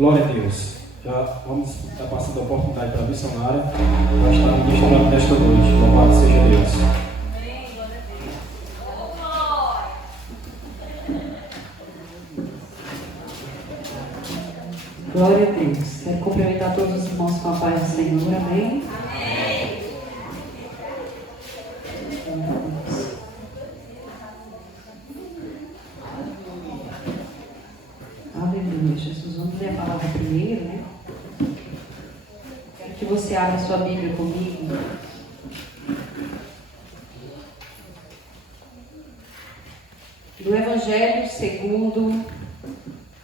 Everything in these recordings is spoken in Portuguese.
Glória a Deus. Já vamos estar passando a oportunidade para a missionária para estar ministrando nesta noite. Louvado seja Deus. Glória a Deus. Quero cumprimentar todos os irmãos com a paz do Senhor. Amém? Amém. Aleluia, Jesus. Vamos ler a palavra primeiro, né? Quero que você abra sua Bíblia comigo. Do Evangelho segundo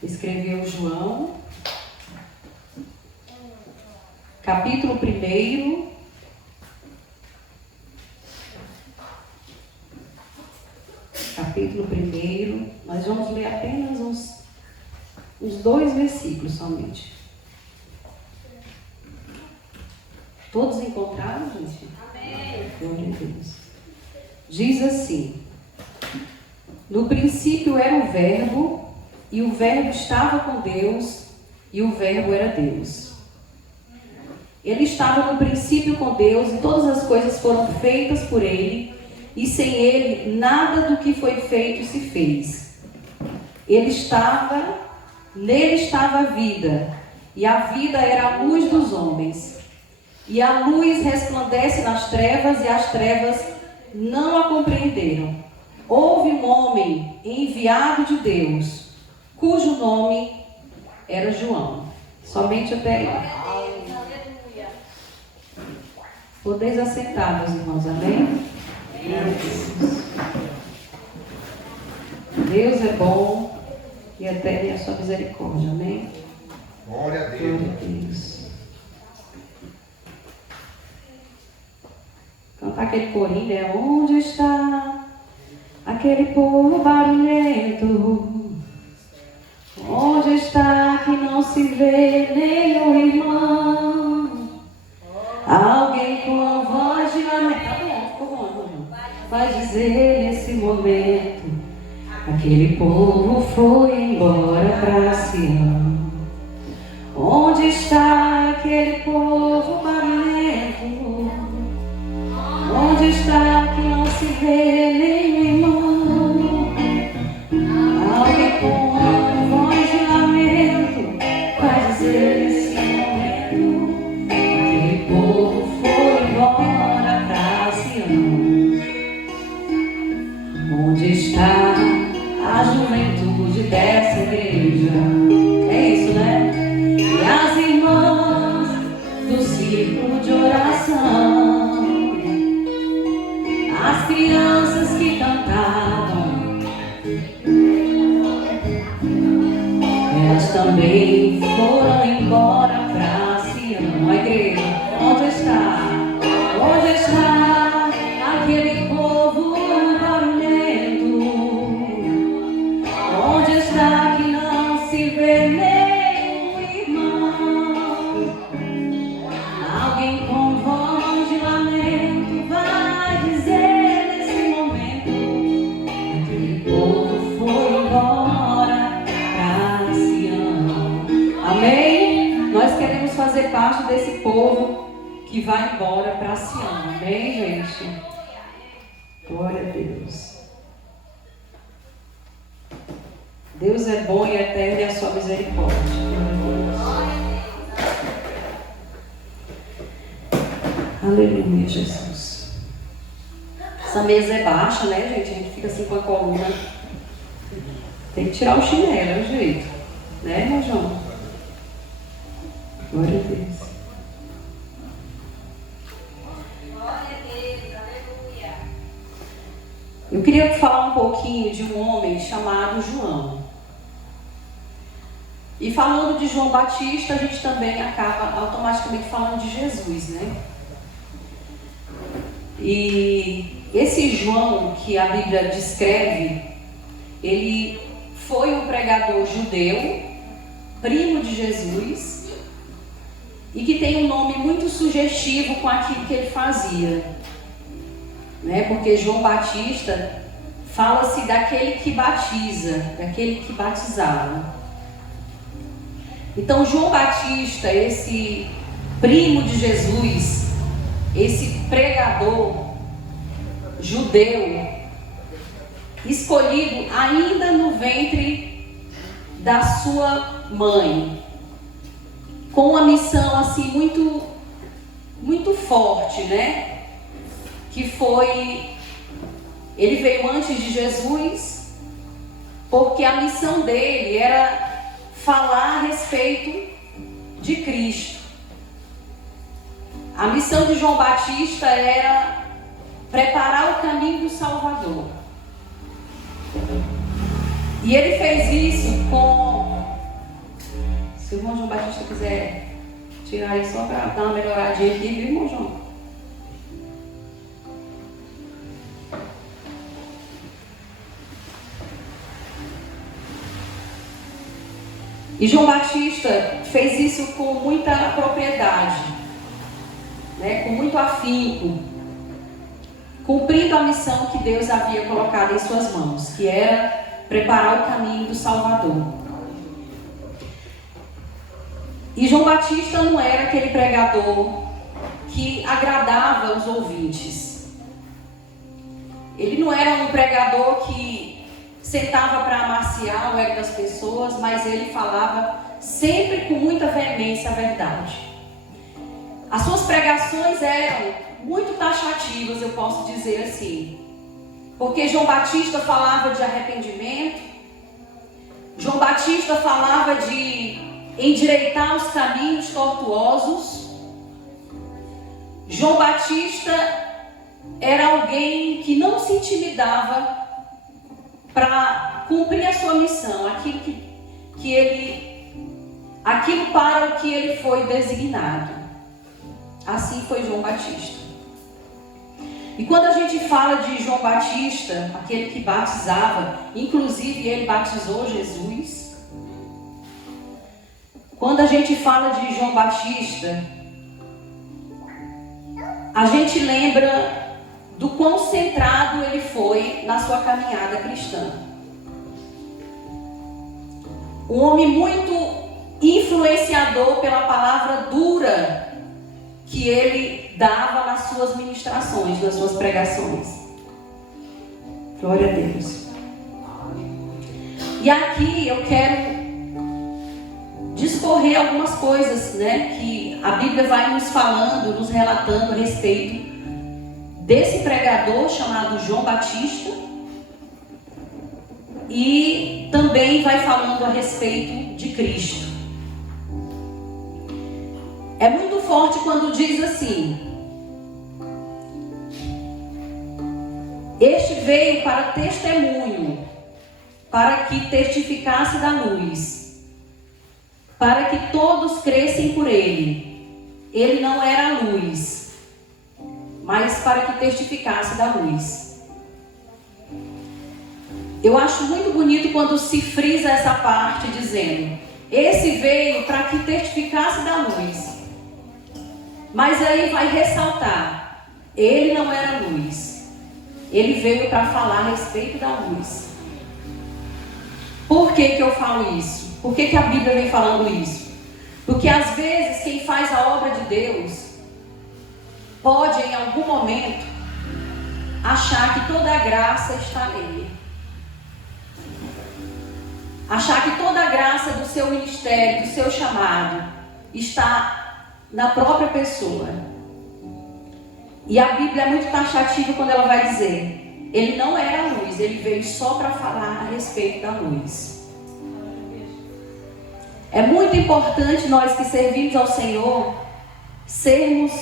escreveu João, capítulo 1. Capítulo 1, nós vamos ler apenas uns 2 versículos somente. Todos encontraram, gente? Amém. Glória a Deus. Diz assim: no princípio era o Verbo, e o Verbo estava com Deus, e o Verbo era Deus. Ele estava no princípio com Deus, e todas as coisas foram feitas por Ele, e sem Ele nada do que foi feito se fez. Nele estava a vida, e a vida era a luz dos homens. E a luz resplandece nas trevas, e as trevas não a compreenderam. Houve um homem enviado de Deus, cujo nome era João. Somente até lá. Podeis assentar, meus irmãos, amém? Deus é bom e eterna é a sua misericórdia, amém? Glória a Deus. Glória a Deus. Cantar aquele corinho, né? Onde está aquele povo barulhento? Onde está que não se vê nem o irmão? Alguém com a voz de lamento. Tá bom, ficou bom. Vai dizer nesse momento: aquele povo foi embora para Sião. Onde está aquele povo barulhento? Onde está que não se vê nem o irmão? Alguém com a voz de lamento vai dizer nesse momento: aquele povo foi embora pra Sião. Onde está a juventude dessa igreja? É isso, né? E as irmãs do círculo de oração, as crianças que cantavam, elas também foram embora pra Sião. A igreja, onde está? Onde está aquele povo barulhento? Onde está que não se vê nem o irmão? Alguém com voz de lamento vai dizer nesse momento: aquele povo foi embora pra Sião. Amém? Nós queremos fazer parte desse povo que vai embora pra Sião. Amém, gente? Glória a Deus. Deus é bom e eterno e a sua misericórdia. Aleluia, Jesus. Essa mesa é baixa, né, gente? A gente fica assim com a coluna. Tem que tirar o chinelo, é o jeito. Né, irmão João? Glória a Deus. Eu queria falar um pouquinho de um homem chamado João. E falando de João Batista, a gente também acaba automaticamente falando de Jesus, né? E esse João que a Bíblia descreve, ele foi um pregador judeu, primo de Jesus, e que tem um nome muito sugestivo com aquilo que ele fazia, né? Porque João Batista fala-se daquele que batiza, daquele que batizava. Então João Batista, esse primo de Jesus, esse pregador judeu, escolhido ainda no ventre da sua mãe, com uma missão assim muito forte, né? Que foi, ele veio antes de Jesus, porque a missão dele era falar a respeito de Cristo. A missão de João Batista era preparar o caminho do Salvador. E ele fez isso com... Se o irmão João Batista quiser tirar aí só para dar uma melhoradinha aqui, viu, irmão João? E João Batista fez isso com muita propriedade, né, com muito afinco, cumprindo a missão que Deus havia colocado em suas mãos, que era preparar o caminho do Salvador. E João Batista não era aquele pregador que agradava os ouvintes. Ele não era um pregador que sentava para amaciar o ego das pessoas, mas ele falava sempre com muita veemência a verdade. As suas pregações eram muito taxativas, eu posso dizer assim, porque João Batista falava de arrependimento, João Batista falava de endireitar os caminhos tortuosos. João Batista era alguém que não se intimidava para cumprir a sua missão, aquilo para o que ele foi designado. Assim foi João Batista. E quando a gente fala de João Batista, aquele que batizava, inclusive ele batizou Jesus. Quando a gente fala de João Batista, a gente lembra do quão centrado ele foi na sua caminhada cristã. Um homem muito influenciador pela palavra dura que ele dava nas suas ministrações, nas suas pregações. Glória a Deus. E aqui eu quero discorrer algumas coisas, né, que a Bíblia vai nos falando, nos relatando a respeito desse pregador chamado João Batista, e também vai falando a respeito de Cristo. É muito forte quando diz assim: este veio para testemunho, para que testificasse da luz, para que todos crescem por ele. Ele não era a luz, mas para que testificasse da luz. Eu acho muito bonito quando se frisa essa parte dizendo: esse veio para que testificasse da luz. Mas aí vai ressaltar: ele não era luz, ele veio para falar a respeito da luz. Por que eu falo isso? Por que a Bíblia vem falando isso? Porque às vezes quem faz a obra de Deus pode em algum momento achar que toda a graça está nele, achar que toda a graça do seu ministério, do seu chamado está na própria pessoa. E a Bíblia é muito taxativa quando ela vai dizer: ele não era a luz, ele veio só para falar a respeito da luz. É muito importante nós que servimos ao Senhor sermos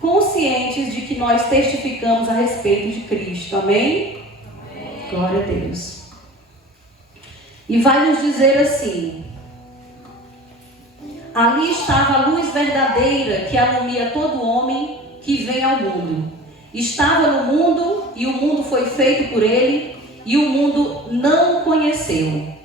conscientes de que nós testificamos a respeito de Cristo. Amém? Amém. Glória a Deus. E vai nos dizer assim: ali estava a luz verdadeira que alumia todo homem que vem ao mundo. Estava no mundo e o mundo foi feito por ele e o mundo não o conheceu.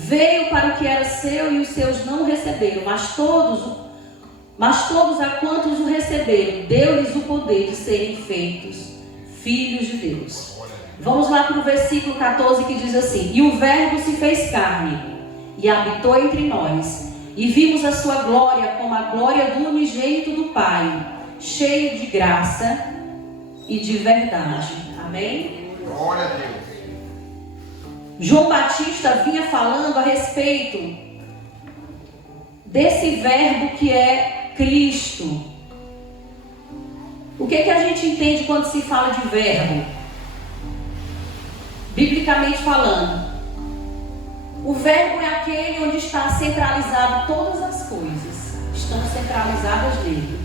Veio para o que era seu e os seus não o receberam, mas todos a quantos o receberam, deu-lhes o poder de serem feitos filhos de Deus. Vamos lá para o versículo 14 que diz assim: e o verbo se fez carne e habitou entre nós, e vimos a sua glória como a glória do unigênito do Pai, cheio de graça e de verdade. Amém? Glória a Deus. João Batista vinha falando a respeito desse verbo que é Cristo. O que a gente entende quando se fala de verbo? Biblicamente falando, o verbo é aquele onde está centralizado todas as coisas, estão centralizadas nele.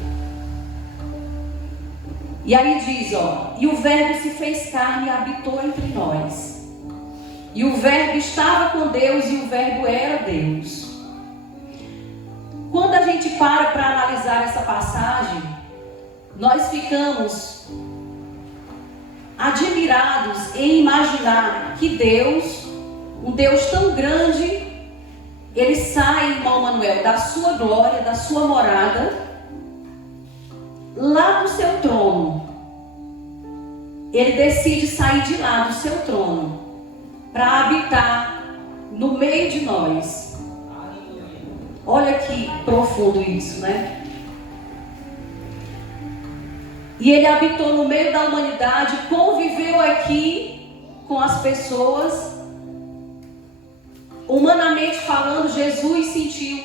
E aí diz, e o verbo se fez carne e habitou entre nós. E o verbo estava com Deus e o verbo era Deus. Quando a gente para analisar essa passagem, nós ficamos admirados em imaginar que Deus, um Deus tão grande, ele sai, irmão Manuel, da sua glória, da sua morada, lá do seu trono. Ele decide sair de lá do seu trono para habitar no meio de nós. Olha que profundo isso, né? E ele habitou no meio da humanidade, conviveu aqui com as pessoas. Humanamente falando, Jesus sentiu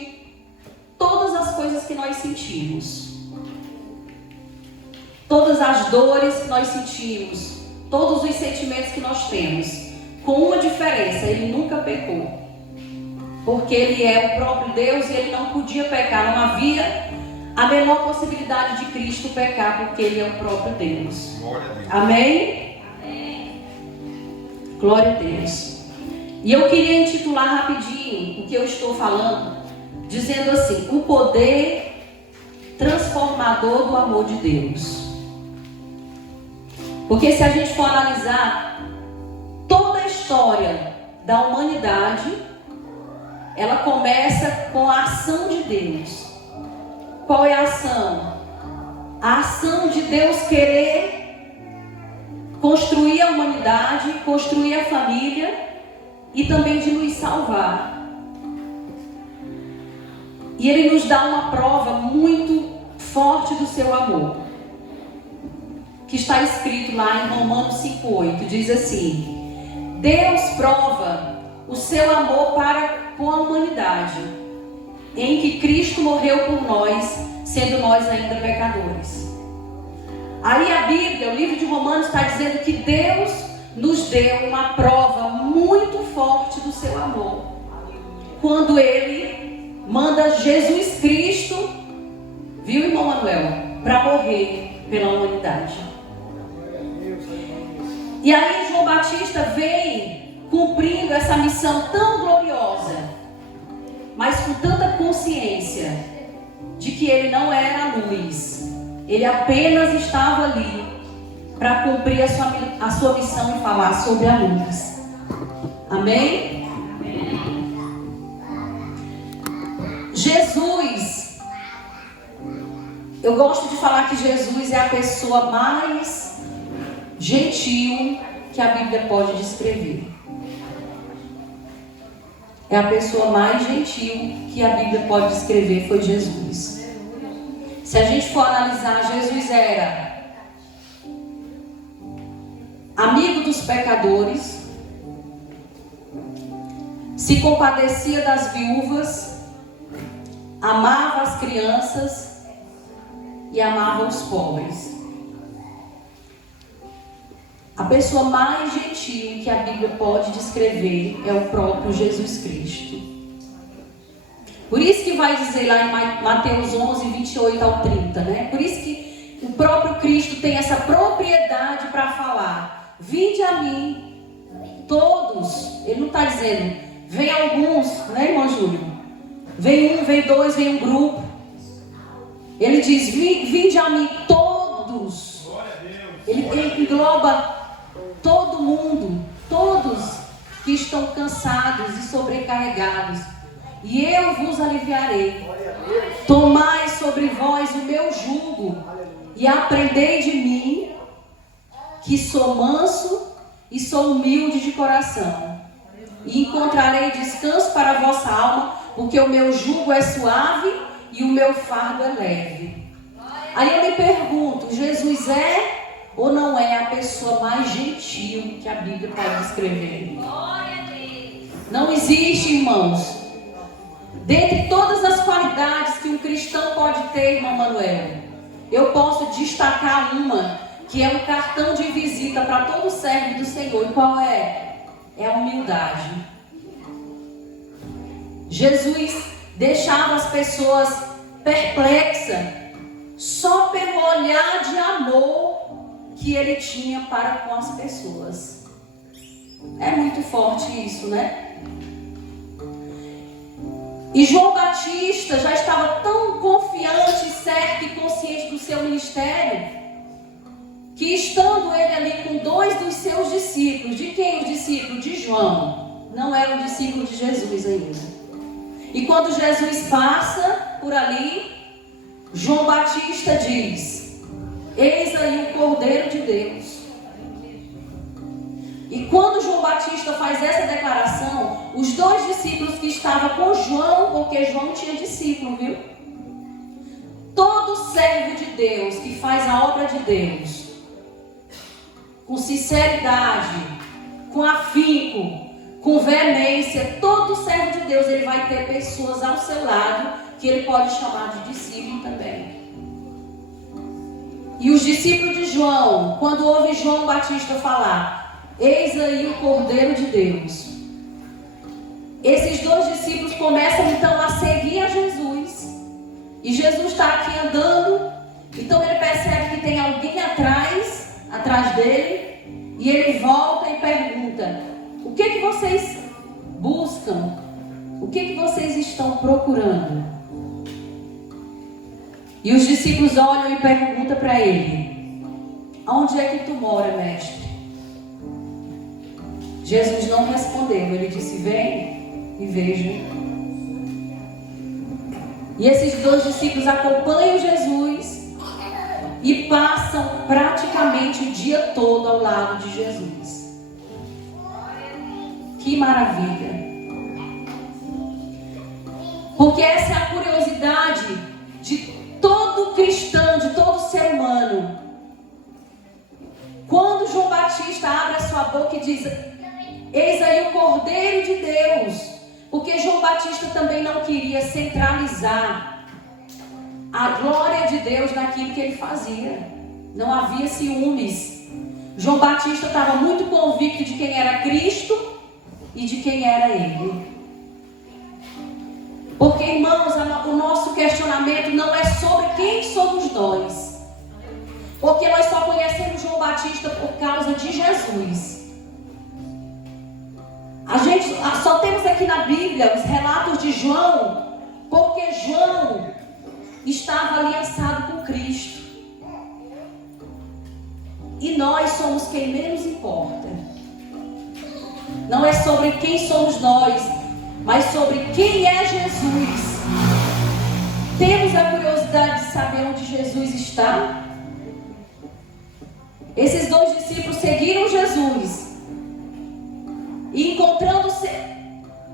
todas as coisas que nós sentimos. Todas as dores que nós sentimos, todos os sentimentos que nós temos. Com uma diferença, ele nunca pecou. Porque ele é o próprio Deus e ele não podia pecar. Não havia a menor possibilidade de Cristo pecar, porque ele é o próprio Deus. Glória a Deus. Amém? Amém. Glória a Deus. E eu queria intitular rapidinho o que eu estou falando, dizendo assim: o poder transformador do amor de Deus. Porque se a gente for analisar toda a história da humanidade, ela começa com a ação de Deus. Qual é a ação? A ação de Deus querer construir a humanidade, construir a família e também de nos salvar. E Ele nos dá uma prova muito forte do seu amor, que está escrito lá em Romanos 5,8, diz assim: Deus prova o seu amor para com a humanidade, em que Cristo morreu por nós, sendo nós ainda pecadores. Aí a Bíblia, o livro de Romanos, está dizendo que Deus nos deu uma prova muito forte do seu amor, quando Ele manda Jesus Cristo, viu, irmão Manuel, para morrer pela humanidade. E aí João Batista vem cumprindo essa missão tão gloriosa, mas com tanta consciência de que ele não era a luz, ele apenas estava ali para cumprir a sua missão e falar sobre a luz. Amém? Jesus, eu gosto de falar que Jesus é a pessoa mais gentil que a Bíblia pode descrever. É a pessoa mais gentil que a Bíblia pode descrever, foi Jesus. Se a gente for analisar, Jesus era amigo dos pecadores, se compadecia das viúvas, amava as crianças e amava os pobres. A pessoa mais gentil que a Bíblia pode descrever é o próprio Jesus Cristo. Por isso que vai dizer lá em Mateus 11, 28 ao 30, né? Por isso que o próprio Cristo tem essa propriedade para falar: vinde a mim, todos. Ele não está dizendo, vem alguns, né, irmão Júlio? Vem um, vem dois, vem um grupo. Ele diz, vinde a mim, todos. Ele engloba todo mundo, todos que estão cansados e sobrecarregados, e eu vos aliviarei. Tomai sobre vós o meu jugo e aprendei de mim, que sou manso e sou humilde de coração, e encontrarei descanso para a vossa alma, porque o meu jugo é suave e o meu fardo é leve. Aí eu me pergunto, Jesus é ou não é a pessoa mais gentil que a Bíblia pode descrever? Não existe, irmãos. Dentre todas as qualidades que um cristão pode ter, irmão Manuel, eu posso destacar uma, que é um cartão de visita para todo servo do Senhor. E qual é? É a humildade. Jesus deixava as pessoas perplexas só pelo olhar de amor que ele tinha para com as pessoas. É muito forte isso, né? E João Batista já estava tão confiante, certo e consciente do seu ministério, que estando ele ali com 2 dos seus discípulos, de quem os discípulos? De João, não era um discípulo de Jesus ainda. E quando Jesus passa por ali, João Batista diz: eis aí o Cordeiro de Deus. E quando João Batista faz essa declaração, os 2 discípulos que estavam com João, porque João tinha discípulo, viu? Todo servo de Deus que faz a obra de Deus com sinceridade, com afinco, com veemência, todo servo de Deus, ele vai ter pessoas ao seu lado que ele pode chamar de discípulo também. E os discípulos de João, quando ouvem João Batista falar: eis aí o Cordeiro de Deus, esses 2 discípulos começam então a seguir a Jesus. E Jesus está aqui andando, então ele percebe que tem alguém atrás dele, e ele volta e pergunta: o que vocês buscam? O que vocês estão procurando? E os discípulos olham e perguntam para ele: aonde é que tu mora, mestre? Jesus não respondeu, ele disse: vem e veja. E esses 2 discípulos acompanham Jesus e passam praticamente o dia todo ao lado de Jesus. Que maravilha! Porque essa é a curiosidade de todo cristão, de todo ser humano. Quando João Batista abre a sua boca e diz: eis aí o Cordeiro de Deus, porque João Batista também não queria centralizar a glória de Deus naquilo que ele fazia. Não havia ciúmes. João Batista estava muito convicto de quem era Cristo e de quem era ele. Porque, irmãos, o nosso questionamento não é sobre quem somos nós, porque nós só conhecemos João Batista por causa de Jesus. A gente só temos aqui na Bíblia os relatos de João, porque João estava aliançado com Cristo. E nós somos quem menos importa. Não é sobre quem somos nós, mas sobre quem é Jesus. Temos a curiosidade de saber onde Jesus está? Esses 2 discípulos seguiram Jesus e, encontrando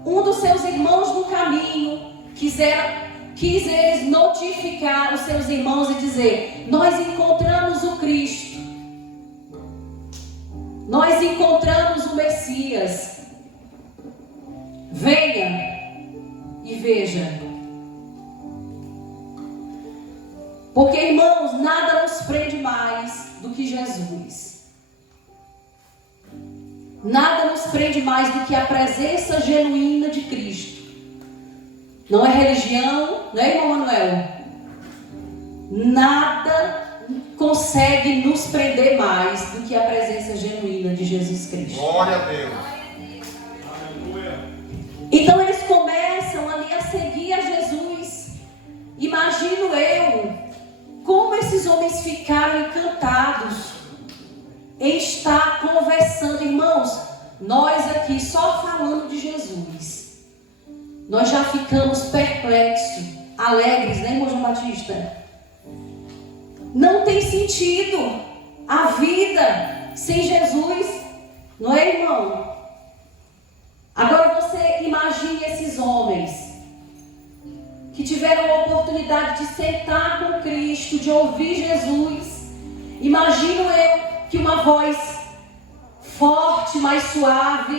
um dos seus irmãos no caminho, quis eles notificar os seus irmãos e dizer: nós encontramos o Cristo, nós encontramos o Messias, venha e veja. Porque, irmãos, nada nos prende mais do que Jesus. Nada nos prende mais do que a presença genuína de Cristo. Não é religião, não é, irmão Manuel? Nada consegue nos prender mais do que a presença genuína de Jesus Cristo. Glória a Deus. Então eles começam ali a seguir a Jesus. Imagino eu como esses homens ficaram encantados em estar conversando. Irmãos, nós aqui só falando de Jesus, nós já ficamos perplexos, alegres, né, irmão João Batista? Não tem sentido a vida sem Jesus, não é, irmão? Agora você imagine esses homens que tiveram a oportunidade de sentar com Cristo, de ouvir Jesus. Imagino eu que uma voz forte, mais suave,